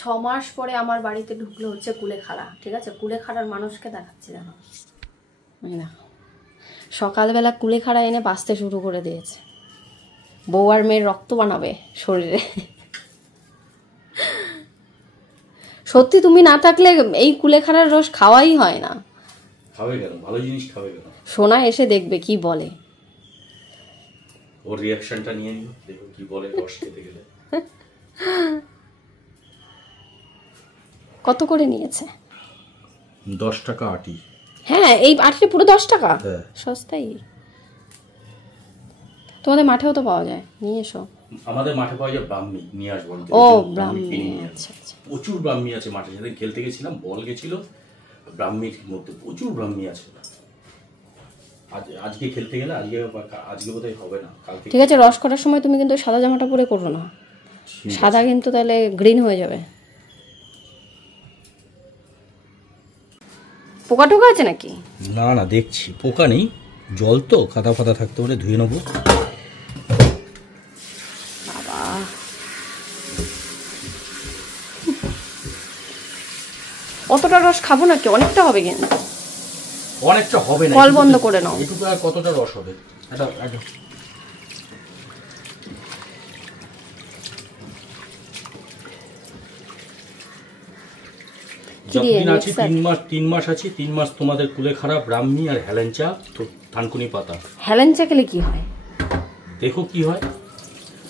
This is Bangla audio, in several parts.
6 মাস পরে আমার বাড়িতে ঢুকলো হচ্ছে কুলেখাড়া, ঠিক আছে? কুলেখাড়ার মানুষকে দেখাচ্ছি, জানো দেখো সকালবেলা কুলেখাড়া এনে বাঁচতে শুরু করে দিয়েছে। বউ আর মেয়ের রক্ত বানাবে শরীরে। সত্যি তুমি না থাকলে এই কুলেখাড়ার রস খাওয়াই হয় না। খাবে কেন? ভালো জিনিস খাবে কেন? সোনা এসে দেখবে কি বলে, ওর রিঅ্যাকশনটা নিয়ে নিও, দেখো কি বলে রস খেতে গেলে। কত করে নিয়েছে? 10 টাকা আটি। হ্যাঁ, এই আটিটা পুরো 10 টাকা। হ্যাঁ, সস্তাই। তোমাদের মাঠেও তো পাওয়া যায়, নিয়ে এসো। আমাদের মাঠে পাওয়া যায় ব্রাহ্মী, নিয়ে আসবো। ও ব্রাহ্মী, আচ্ছা আচ্ছা। প্রচুর ব্রাহ্মী আছে মাঠে, সেদিন খেলতে গেছিলাম, বল গেছিল, ব্রাহ্মীর মধ্যে প্রচুর ব্রাহ্মী আছে। আজকে খেলতে গেলে আজকে বোধহয় হবে না, কালকে। ঠিক আছে, রস করার সময় তুমি কিন্তু সাদা জামাটা পরে করো না, সাদা কিন্তু তাহলে গ্রিন হয়ে যাবে। পোকা টোকা আছে নাকি? না না, দেখছি পোকা নেই, জল তো কাদা ফাদা থাকতে পারে, ধুয়ে নেবো। বাবা, অতটা রস খাবো নাকি? অনেকটা হবে কিন্তু। অনেকটা হবে না, কল বন্ধ করে নাও। এটুকু আর কতটা রস হবে? যতদিন আছি 3 মাস আছি, 3 মাস তোমাদের কুলেখাড়া, ব্রাহ্মী আর হেলেঞ্চা, থানকুনি পাতা। হেলেঞ্চা খেলে কি হয়? দেখো কি হয়।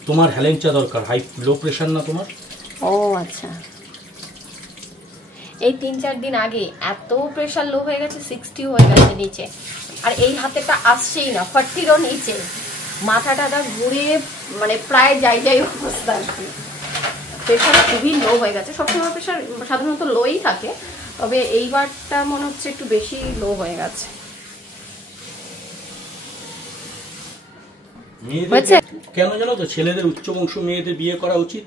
তোমার হেলেঞ্চা দরকার, লো প্রেশার না তোমার? ও আচ্ছা। এই 3-4 দিন আগে এত প্রেশার লো হয়ে গেছে, 60 হয়ে গেছে নিচে, আর এই হাতেটা আসছেই না, 40-ও নিচে, মাথাটা ঘুরে মানে প্রায় যাই অবস্থা। প্রেশার খুবই লো হয়ে গেছে। সবসময় প্রেশার সাধারণত লোই থাকে, তবে এইবারটা মনে হচ্ছে একটু বেশি লো হয়ে গেছে। কেন জানো তো, ছেলেদের উচ্চ বংশ মেয়েদের বিয়ে করা উচিত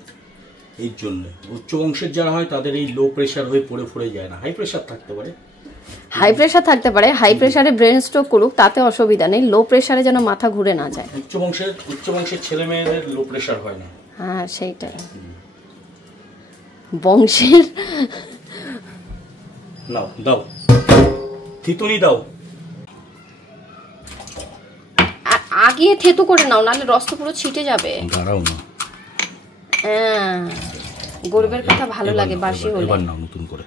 এই জন্য। উচ্চ বংশের যারা হয় তাদের এই লো প্রেশার হয়ে পড়ে যায় না। হাই প্রেশার থাকতে পারে, হাই প্রেশারে ব্রেন স্ট্রোক করুক, তাতে অসুবিধা নেই। লো প্রেশারে যেন মাথা ঘুরে না যায়। উচ্চ বংশের ছেলে মেয়েদের লো প্রেশার হয় না। হ্যাঁ, সেইটাই বংশের। নাও দাও, থিতুনি দাও। আগে থেতু করে নাও, নাহলে রস তো পুরো ছিটে যাবে। দাঁড়াও না, হ্যাঁ, গরিবের কথা ভালো লাগে বাসি হলে। এবার নাও নতুন করে,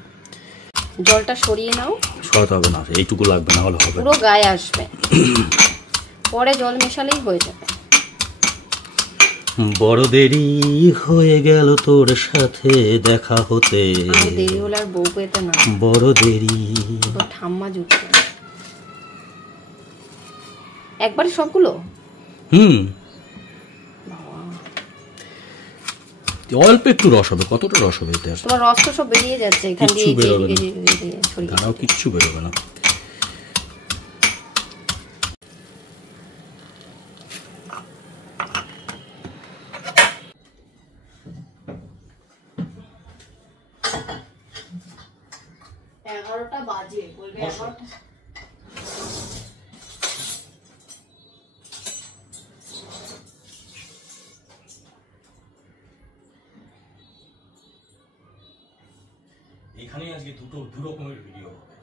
জলটা সরিয়ে নাও। সরাতে হবে না, এইটুকু লাগবে, না হলে হবে, পুরো গায়ে আসবে, পরে জল মেশালেই হয়ে যাবে। বড় দেরি হয়ে গেল তোর সাথে দেখা হতে, দেরি হলে আর বউ পেতে না, বড় দেরি। ঠাম্মা জুটবে একবারে সবগুলো। অল্প একটু রস হবে, কতটা রস হবে? তোমার রস তো সব বেরিয়ে যাচ্ছে এখান দিয়ে, দাঁড়াও, কিচ্ছু বেরোবে না। এখানে আজকে দু রকমের ভিডিও হবে।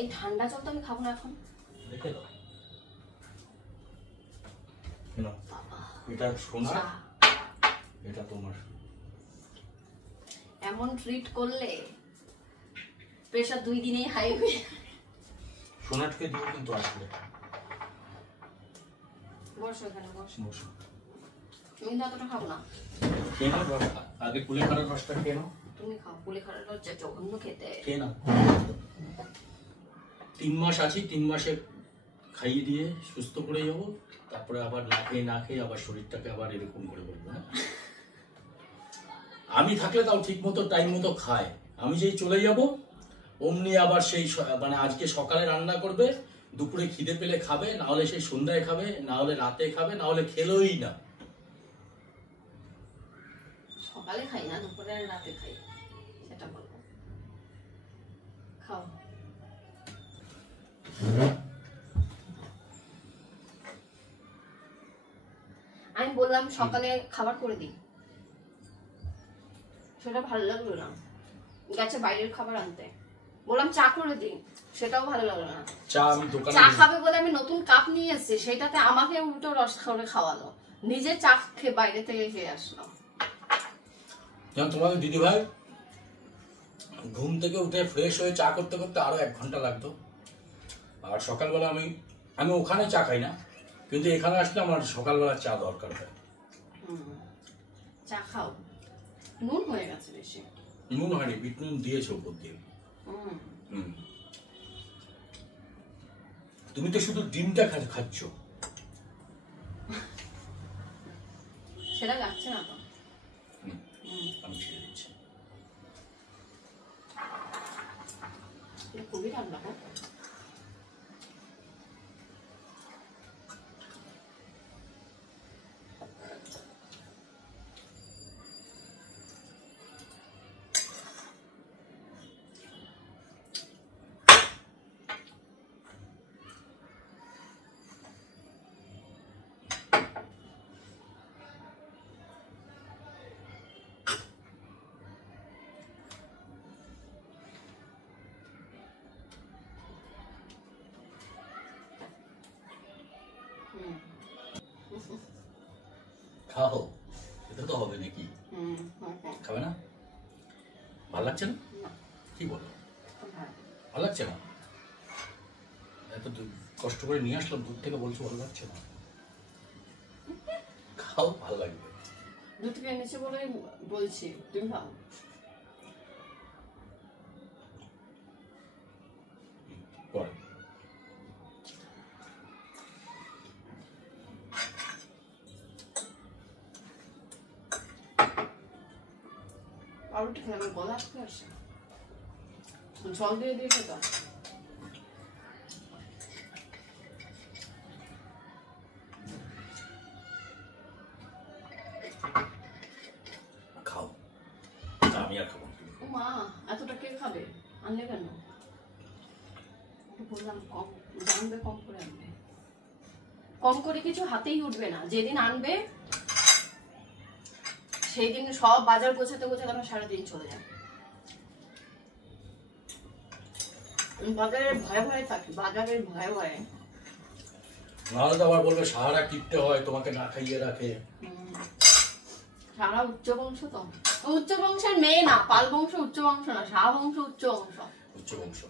এই ঠান্ডা জল তো আমি খাবো না এখন, রেখে দাও। এটা সোনা, এটা তোমার। এমন ট্রিট করলে প্রেশার 2 দিনেই হাই হয়ে যাবে। সোনাটাকে দিও কিন্তু আসলে। বসো এখানে, বসো। তুমি তো এতটা খাবো না। খেয়ে নাও, আগে কুলেখাড়ার রসটা খেয়ে নাও। তুমি খাও, কুলেখাড়ার রস যা জঘন্য খেতে। খেয়ে নাও। 3 মাস আছি, 3 মাসে খাইয়ে দিয়ে সুস্থ করে যাবো, তারপরে আবার না খেয়ে আবার শরীরটাকে আবার এরকম করে বলবো। আমি থাকলে তাও ঠিক মতো টাইম মতো খায়, আমি যেই চলে যাব অমনি আবার সেই মানে আজকে সকালে রান্না করবে, দুপুরে খিদে পেলে খাবে, না হলে সেই সন্ধ্যায় খাবে, না হলে রাতে খাবে, না হলে খেলোই না। সকালে খাই না, দুপুরে আর রাতে খাই, সেটা বলবো। বললাম সকালে খাবার করে দিই, সেটা ভালো লাগলো না। গেছে বাইরের খাবার আনতে, বললাম চা করে দিই, সেটাও ভালো লাগলো না। চা আমি দোকানে চা খাবে বলে আমি নতুন কাপ নিয়ে এসেছি, সেটাতে আমাকে উল্টো রস করে খাওয়ালো, নিজে চা খেয়ে বাইরে থেকে খেয়ে আসলো। যেমন তোমাদের দিদি ভাই ঘুম থেকে উঠে ফ্রেশ হয়ে চা করতে করতে আরো 1 ঘন্টা লাগতো। আর সকালবেলা আমি ওখানে চা খাই না, কিন্তু এখানে আসলে আমার সকালবেলা চা দরকার হয়। চা খাও, নুন হয়ে গেছে বেশি। নুন হয়নি, বিট নুন দিয়েছে উপর দিয়ে। তুমি তো শুধু ডিমটা খাচ্ছ, সেটা লাগছে না তো। আমি ছেড়ে দিচ্ছি। খুবই ঠান্ডা। খাও, এটা তো হবে নাকি? খাবে না? ভালো লাগছে না? কি বলো, ভালো লাগছে না? এত কষ্ট করে নিয়ে আসলাম দূর থেকে, বলছো ভালো লাগছে না? খাও, ভালো লাগবে। দূর থেকে এনেছে বলে বলছি, তুমি খাও। পরে পাউরুটি খেলে আমার গলা আসতে আসে, জল দিয়ে দিয়েছে তো। খাও, আমি আর খাবো। ও মা, এতটা কে খাবে? আনলে কেন? বললাম কম জানবে, কম করে আনবে। কম করে কিছু হাতেই উঠবে না। যেদিন আনবে সেই দিন সব বাজার গোছাতে গোছাতে আমার সারাদিন চলে যায়। বাজারের ভয়ে ভয়ে থাকি, বাজারের ভয়ে ভয়ে। নাহলে তো আবার বলবে সাহারা টিপতে হয়, তোমাকে না খাইয়ে রাখে। সারা উচ্চ বংশ তো, উচ্চ বংশের মেয়ে না, পাল বংশ উচ্চ বংশ না, শাহ বংশ উচ্চ বংশ। উচ্চ বংশ,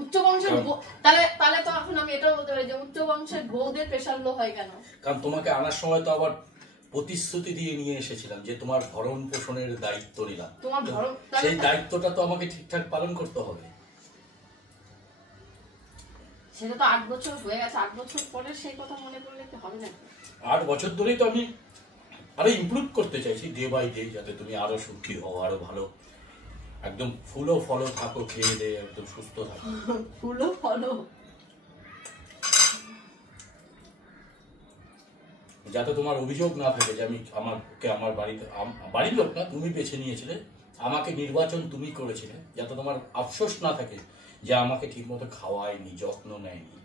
উচ্চ বংশের তাহলে তো এখন আমি এটাও বলতে পারি যে উচ্চ বংশের বউদের প্রেশার লো হয় কেন? কারণ তোমাকে আনার সময় তো আবার প্রতিশ্রুতি দিয়ে নিয়ে এসেছিলাম যে তোমার ভরণ পোষণের দায়িত্ব নিলাম, তোমার ভরণ, সেই দায়িত্বটা তো আমাকে ঠিকঠাক পালন করতে হবে। সেটা তো 8 বছর হয়ে গেছে, 8 বছর পরে সেই কথা মনে করলে কি হবে না? 8 বছর ধরেই তো আমি আরো ইমপ্রুভ করতে চাইছি ডে বাই ডে, যাতে তুমি আরো সুখী হও, আরো ভালো একদম ফুলো ফলো থাকো, খেয়ে দে একদম সুস্থ থাকো। ফুলো ফলো, যাতে তোমার অভিযোগ না থাকে যে আমি আমার বাড়ির লোক না, তুমি বেছে নিয়েছিলে, আমাকে নির্বাচন তুমি করেছিলে, যাতে তোমার আফসোস না থাকে যে আমাকে ঠিক মতো খাওয়ায়নি, যত্ন নেয়নি।